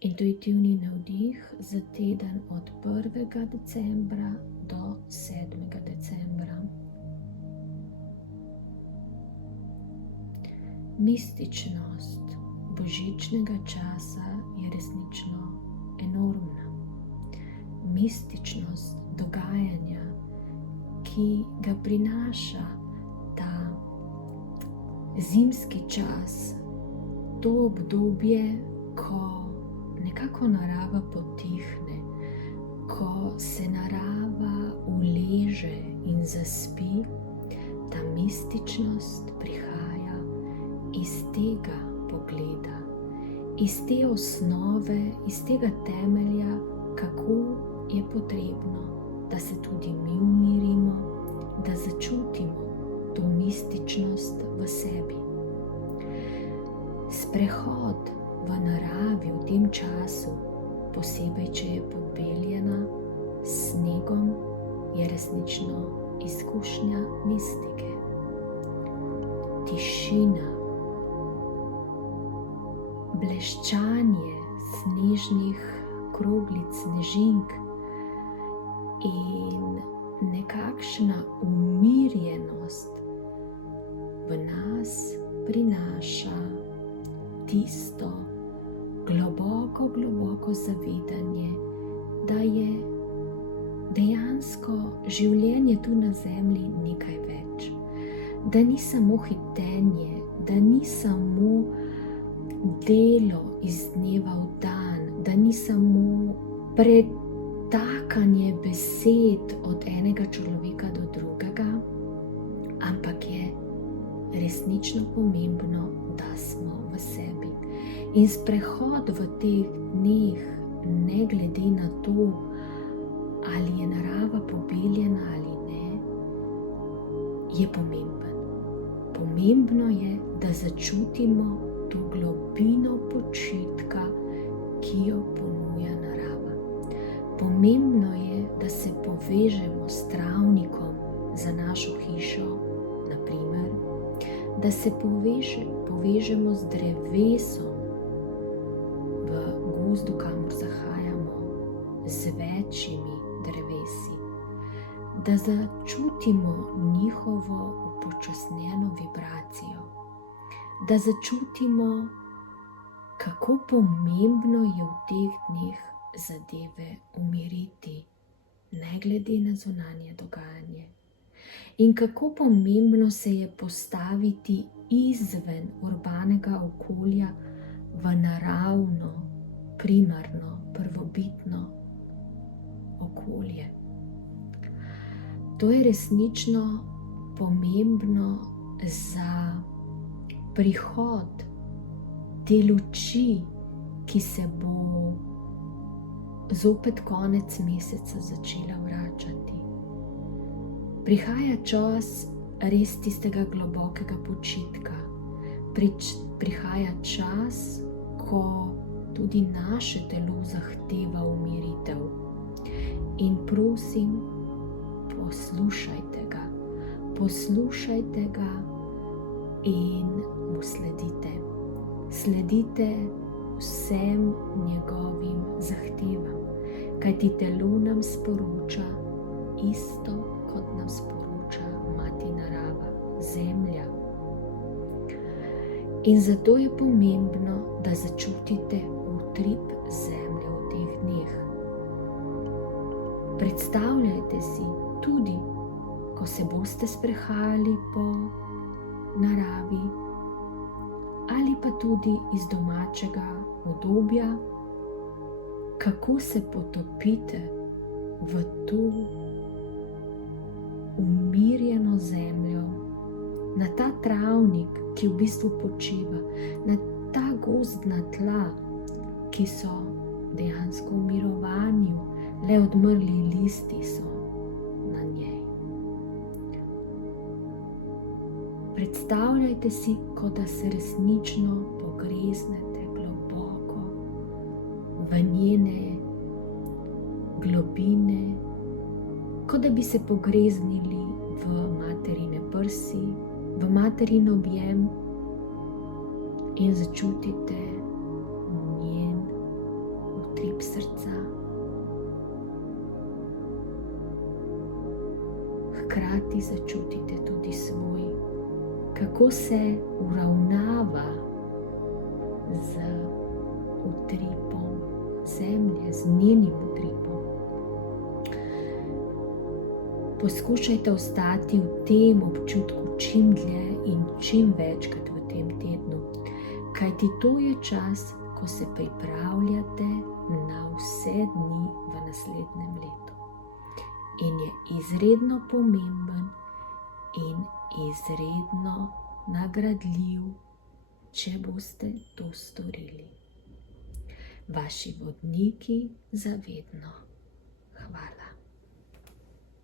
Intuitivni navdih za teden od 1. decembra do 7. decembra. Mističnost božičnega časa je resnično enormna. Mističnost dogajanja, ki ga prinaša ta zimski čas, to obdobje, ko nekako narava potihne, ko se narava uleže in zaspi, ta mističnost prihaja iz tega pogleda, iz te osnove, iz tega temelja, kako je potrebno, da se tudi mi umirimo, da začutimo to mističnost v sebi. Sprehod v naravi v tem času, posebej če je pobeljena s snegom, je resnično izkušnja mistike. Tišina, bleščanje snežnih kroglic, snežink in nekakšna umirjenost v nas prinaša tisto globoko zavedanje, da je dejansko življenje tu na zemlji nekaj več, da ni samo hitenje, da ni samo delo iz dneva v dan, da ni samo pretakanje besed od enega človeka do drugega, ampak je resnično pomembno, da smo v sebi. In sprehod v teh dneh, ne glede na to, ali je narava pobeljena ali ne, je pomemben. Pomembno je, da začutimo to globino počitka, ki jo ponuja narava. Pomembno je, da se povežemo s travnikom za našo hišo, naprimer, da se povežemo z drevesom v gozdu, kamor zahajamo, z večjimi drevesi, da začutimo njihovo upočasnjeno vibracijo, da začutimo, kako pomembno je v teh dneh zadeve umiriti, ne glede na zunanje dogajanje. In kako pomembno se je postaviti izven urbanega okolja v naravno, primarno, prvobitno okolje. To je resnično pomembno za prihod te luči, ki se bo zopet konec meseca začela vračati. Prihaja čas res tistega globokega počitka. Prihaja čas, ko tudi naše telo zahteva umiritev. In prosim, poslušajte ga in mu sledite. Sledite vsem njegovim zahtevam, kajti telo nam sporoča isto, kot nam sporoča mati narava, zemlja. In zato je pomembno, da začutite utrip zemlje v teh dneh. Predstavljajte si tudi, ko se boste sprehajali po naravi ali pa tudi iz domačega udobja, kako se potopite v to umirjeno zemljo, na ta travnik, ki v bistvu počiva, na ta gozdna tla, ki so dejansko v mirovanju, le odmrli listi so na njej. Predstavljajte si, kot da se resnično pogreznete globoko v njene globine, kot da bi se pogreznili v materine prsi, v materin objem in začutite njen hkrati začutite tudi svoj, kako se uravnava z utripom zemlje, z njenim utripom. Poskušajte ostati v tem občutku čim dlje in čim večkrat v tem tednu, kajti to je čas, ko se pripravljate na vse dni v naslednjem letu. In je izredno pomemben in izredno nagradljiv, če boste to storili. Vaši vodniki za vedno. Hvala.